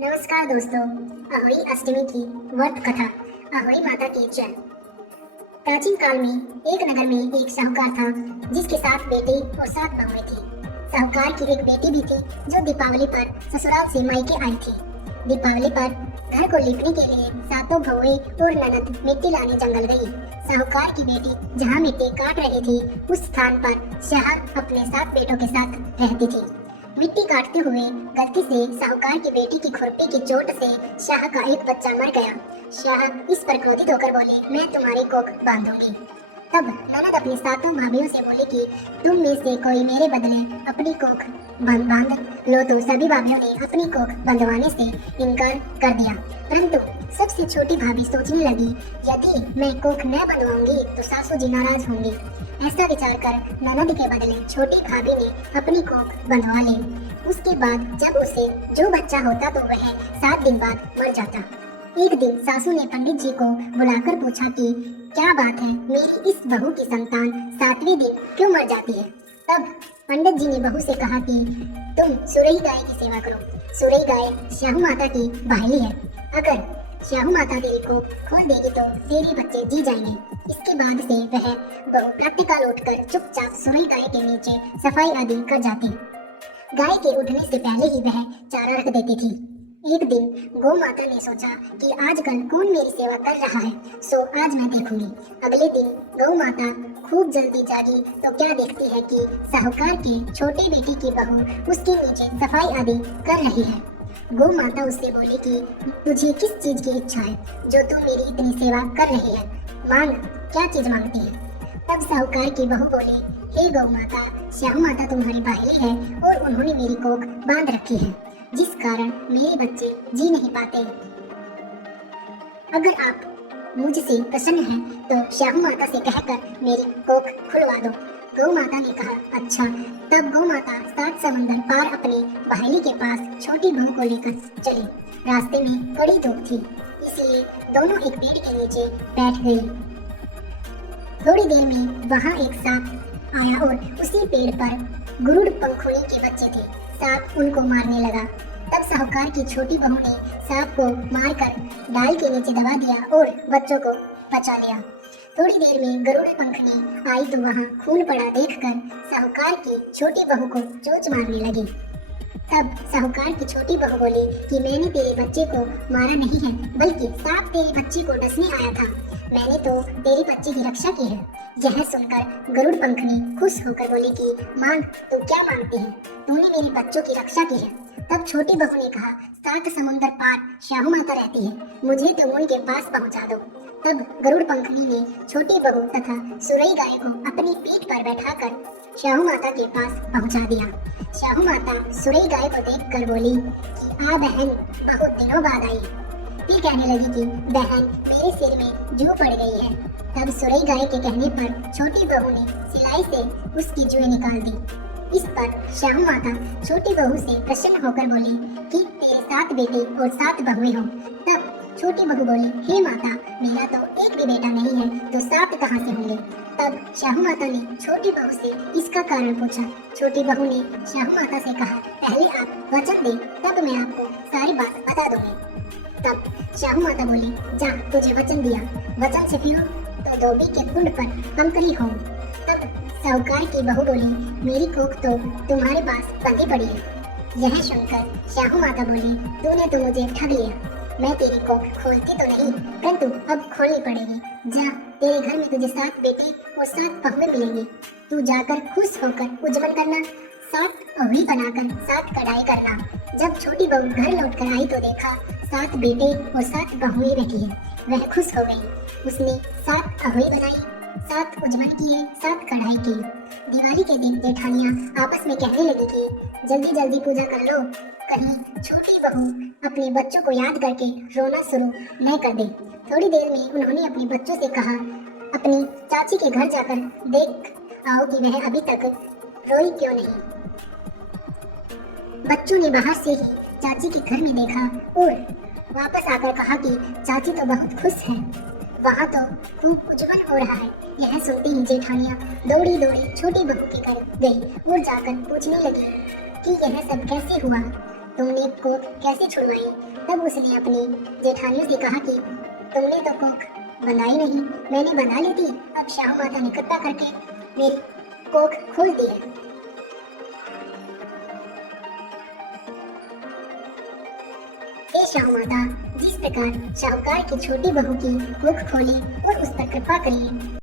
नमस्कार दोस्तों, अहोई अष्टमी की व्रत कथा। अहोई माता की जय। प्राचीन काल में एक नगर में एक साहूकार था जिसके 7 बेटे और 7 बहुएं थी। साहूकार की एक बेटी भी थी जो दीपावली पर ससुराल से मायके आई थी। दीपावली पर घर को लीपने के लिए 7 बहुएं और ननद मिट्टी लाने जंगल गई। साहूकार की बेटी जहाँ मिट्टी काट रही थी उस स्थान पर शाह अपने 7 बेटों के साथ रहती थी। मिट्टी काटते हुए गलती से साहूकार की बेटी की खुरपी की चोट से शाह का एक बच्चा मर गया। शाह इस पर क्रोधित होकर बोले, मैं तुम्हारी कोख बांधूंगी। तब ननद अपनी 7 भाभियों से बोली कि तुम में से कोई मेरे बदले अपनी कोख बांध लो। तो सभी भाभियों ने अपनी कोख बंधवाने से इनकार कर दिया, परंतु सबसे छोटी भाभी सोचने लगी, यदि मैं कोख न बंधवाऊंगी तो सासू जी नाराज होंगी। ऐसा विचार कर ननद के बदले छोटी भाभी ने अपनी कोख बंधवा ली। उसके बाद जब उसे जो बच्चा होता तो वह 7 दिन बाद मर जाता। एक दिन सासू ने पंडित जी को बुलाकर पूछा कि क्या बात है, मेरी इस बहू की संतान 7वें दिन क्यों मर जाती है। तब पंडित जी ने बहू से कहा कि तुम सुरई गाय की सेवा करो। सुरई गाय शाहू माता की भाई है। अगर शाहू माता तेरी को खोल देगी तो तेरे बच्चे जी जाएंगे। इसके बाद से वह बहू प्रातःकाल उठकर चुपचाप सुरई गाय के नीचे सफाई आदि कर जाती। गाय के उठने से पहले ही वह चारा रख देती थी। एक दिन गौ माता ने सोचा कि आजकल कौन मेरी सेवा कर रहा है, सो आज मैं देखूंगी। अगले दिन गौ माता खूब जल्दी जागी तो क्या देखती है कि साहूकार की छोटी बेटी की बहू उसके नीचे सफाई आदि कर रही है। गौ माता उससे बोली कि तुझे किस चीज की इच्छा है जो तू मेरी इतनी सेवा कर रही है, मांग, क्या चीज मांगती है। तब साहूकार की बहू बोली, हे गौ माता, श्याम माता तुम्हारी बाहेली है और उन्होंने मेरी कोख बांध रखी है, जिस कारण मेरे बच्चे जी नहीं पाते। अगर आप मुझसे प्रसन्न हैं तो श्याम माता से कहकर मेरी कोख खुलवा दो। गौ माता ने कहा, अच्छा। तब गौ माता 7 समंदर पार अपनी बहेली के पास छोटी बहू को लेकर चली। रास्ते में कड़ी धूप थी, इसलिए दोनों एक पेड़ के नीचे बैठ गई। थोड़ी देर में वहां एक सांप आया और उसी पेड़ पर गुरुड़ पंखुड़ी के बच्चे थे। सांप उनको मारने लगा। तब साहूकार की छोटी बहू ने सांप को मारकर डाल के नीचे दबा दिया और बच्चों को बचा लिया। थोड़ी देर में गरुड़ पंखनी आई तो वहां खून पड़ा देखकर साहूकार की छोटी बहू को चोंच मारने लगी। तब साहूकार की छोटी बहू बोली कि मैंने तेरे बच्चे को मारा नहीं है, बल्कि सांप तेरे बच्चे को डसने आया था। मैंने तो तेरे बच्चे की रक्षा की है। यह सुनकर गरुड़ पंखनी खुश होकर बोली कि मांग, तू क्या मांगती है, तूने मेरे बच्चों की रक्षा की है। तब छोटी बहू ने कहा, 7 समुंदर पार शाहू माता रहती है, मुझे तुम उनके पास पहुंचा दो। तब गरुड़ पंखनी ने छोटी बहू तथा सुरई गाय को अपनी पीठ पर बैठाकर शाहू माता के पास पहुंचा दिया। शाहू माता सुरई गाय को देखकर बोली कि आ बहन, बहुत दिनों बाद आई। फिर कहने लगी कि बहन, मेरे सिर में जू पड़ गई है। तब सुरई गाय के कहने पर छोटी बहू ने सिलाई से उसकी जुएं निकाल दी। इस पर शाहू माता छोटी बहू से प्रसन्न होकर बोली कि तेरे 7 बेटे और 7 बहुएं हों। तब छोटी बहू बोली, हे माता, मेरा तो एक भी बेटा नहीं है, तो 7 कहाँ से होंगे। तब शाहू माता ने छोटी बहू से इसका कारण पूछा। छोटी बहू ने शाहू माता से कहा, पहले आप वचन दें, तब मैं आपको सारी बात बता दूंगी। तब शाहू माता बोली, जा, तुझे वचन दिया, वचन से फिरो तो धोबी के कुंड पर अंकुरी हो। तब साहूकार की बहू बोली, मेरी कोख तो तुम्हारे पास बंधी पड़ी है। यह सुनकर शाहू माता बोली, तूने तो मुझे ठग लिया। मैं तेरी कोख खोलती तो नहीं, परंतु अब खोलनी पड़ेगी। जा, तेरे घर में तुझे 7 बेटे और 7 बहुएं मिलेंगी। तू जाकर खुश होकर उज्जवल करना, 7 अवली बनाकर 7 कढ़ाई करना। जब छोटी बहू घर लौटकर आई तो देखा 7 बेटे और 7 बहुएं बैठी है। वह खुश हो गई। उसने 7 अवली बनाई, 7 उज्जवल किए, 7 कढ़ाई की। दिवाली के दिन जेठानियां आपस में कहने लगी कि जल्दी जल्दी पूजा कर लो, कहीं छोटी बहू अपने बच्चों को याद करके रोना शुरू न कर दे। थोड़ी देर में उन्होंने अपने बच्चों से कहा, अपनी चाची के घर जाकर देख आओ कि वह अभी तक रोई क्यों नहीं। बच्चों ने बाहर से ही चाची के घर में देखा और वापस आकर कहा कि चाची तो बहुत खुश है, वहाँ तो खूब उज्जवल हो रहा है। यह सुनते ही जेठानियां दौड़ी दौड़ी छोटी बहू के घर गई और जाकर पूछने लगी कि यह सब कैसे हुआ। तुमने कोख कैसे छुड़वाई? तब उसने अपनी जेठानियों से कहा कि तुमने तो कोख बंधाई नहीं, मैंने बंधा ली थी। अब शाहू माता ने कृपा करके मेरी कोख खोल दी है। हे शाहू माता, जिस प्रकार शाहूकार की छोटी बहू की कोख खोली और उस पर कृपा करी,